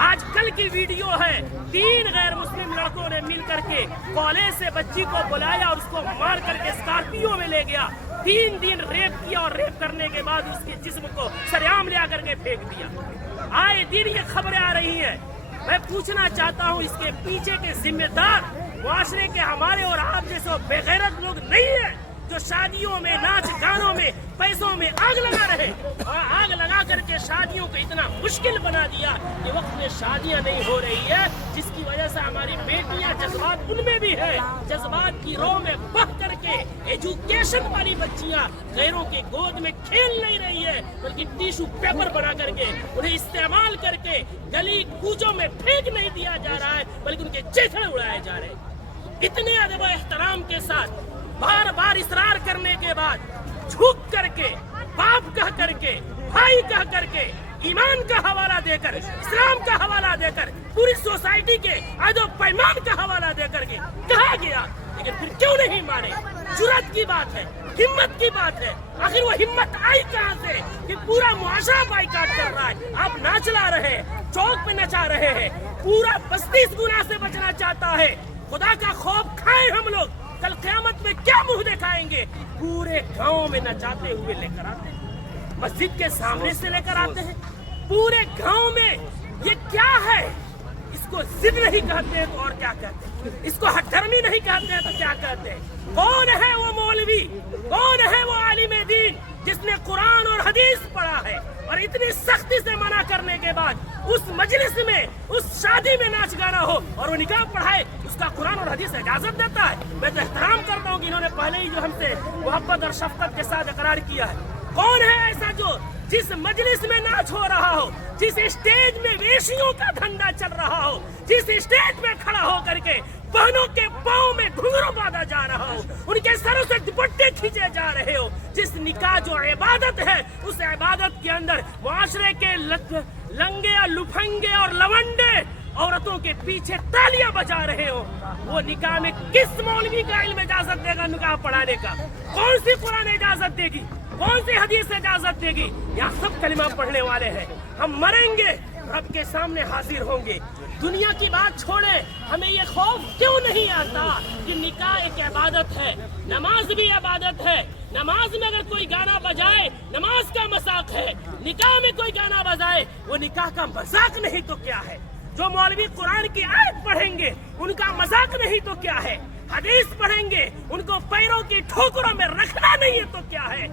آج کل کی ویڈیو ہے، 3 غیر مسلم لڑکوں نے مل کر کے کالج سے بچی کو بلایا اور اس کو مار کر کے اسکارپیو میں لے گیا، 3 دن ریپ کیا اور ریپ کرنے کے بعد اس کے جسم کو سریعام لے کر کے پھینک دیا۔ آئے دن یہ خبریں آ رہی ہیں۔ میں پوچھنا چاہتا ہوں اس کے پیچھے کے ذمہ دار معاشرے کے ہمارے اور آپ جیسے بے غیرت لوگ نہیں ہیں جو شادیوں میں ناچ گانوں میں پیسوں میں آگ لگا رہے اور آگ لگا کر کے شادیوں کو اتنا مشکل بنا دیا کہ وقت میں شادیاں نہیں ہو رہی ہے، جس کی وجہ سے ہماری بیٹیاں جذبات ان میں بھی ہے، جذبات کی رو میں بہہ کر کے ایجوکیشن والی بچیاں غیروں کے گود میں کھیل نہیں رہی ہے بلکہ ٹیشو پیپر بنا کر کے انہیں استعمال کر کے گلی کوچوں میں پھینک نہیں دیا جا رہا ہے بلکہ ان کے چیتھڑے اڑائے جا رہے ہیں۔ اتنے ادب و احترام کے ساتھ بار بار اصرار کرنے کے بعد جھک کر کے باپ کہہ کر کے بھائی کہہ کر کے ایمان کا حوالہ دے کر اسلام کا حوالہ دے کر پوری سوسائٹی کے عہد و پیمان کا حوالہ دے کر کے کہا گیا، لیکن پھر کیوں نہیں مانے؟ جرأت کی بات ہے، ہمت کی بات ہے۔ آخر وہ ہمت آئی کہاں سے کہ پورا معاشرہ بائیکاٹ کر رہا ہے، آپ ناچ لا رہے ہیں، چوک پہ نچا رہے ہیں، پورا بستی اس گناہ سے بچنا چاہتا ہے۔ خدا کا خوف کھائیں ہم لوگ، کل قیامت میں کیا منہ دکھائیں گے؟ پورے گاؤں میں نچاتے ہوئے لے کر آتے ہیں، مسجد کے سامنے سے لے کر آتے ہیں، پورے گاؤں میں۔ یہ کیا ہے؟ اس کو ضد نہیں کہتے ہیں تو اور کیا کہتے ہیں؟ اس کو ہٹ دھرمی نہیں کہتے ہیں تو کیا کہتے ہیں؟ کون ہے وہ مولوی، کون ہے وہ عالم دین جس نے قرآن اور حدیث پڑھا ہے اور اتنی سختی سے منع کرنے کے بعد اس مجلس میں اس شادی میں ناچ گانا ہو اور وہ نکاح پڑھائے، اس کا قرآن اور حدیث اجازت دیتا ہے؟ میں تو احترام کرتا ہوں کہ انہوں نے پہلے ہی جو ہم سے محبت اور شفقت کے ساتھ اقرار کیا ہے۔ کون ہے ایسا جو جس مجلس میں ناچ ہو رہا ہو، جس اسٹیج میں ویشیوں کا دھندا چل رہا ہو، جس اسٹیج میں کھڑا ہو کر کے بہنوں کے پاؤں میں گھنگرو باندھا جا رہا ہو، ان کے سروں سے دوپٹے کھینچے جا رہے ہو، جس نکاح جو عبادت ہے اس عبادت کے اندر معاشرے کے لنگے اور لفنگے اور لونڈے عورتوں کے پیچھے تالیاں بجا رہے ہو، وہ نکاح میں کس مولوی کا علم اجازت دے گا نکاح پڑھانے کا؟ کون سی قرآن اجازت دے گی؟ کون سی حدیث اجازت دے گی؟ یہاں سب کلمہ پڑھنے والے ہیں، ہم مریں گے رب کے سامنے حاضر ہوں گے۔ دنیا کی بات چھوڑے، ہمیں یہ خوف کیوں نہیں آتا کہ نکاح ایک عبادت ہے، نماز بھی عبادت ہے، نماز میں اگر کوئی گانا بجائے نماز کا مذاق ہے، نکاح میں کوئی گانا بجائے وہ نکاح کا مذاق نہیں تو کیا ہے؟ جو مولوی قرآن کی آیت پڑھیں گے ان کا مذاق نہیں تو کیا ہے؟ حدیث پڑھیں گے ان کو پیروں کی ٹھوکروں میں رکھنا نہیں ہے تو کیا ہے؟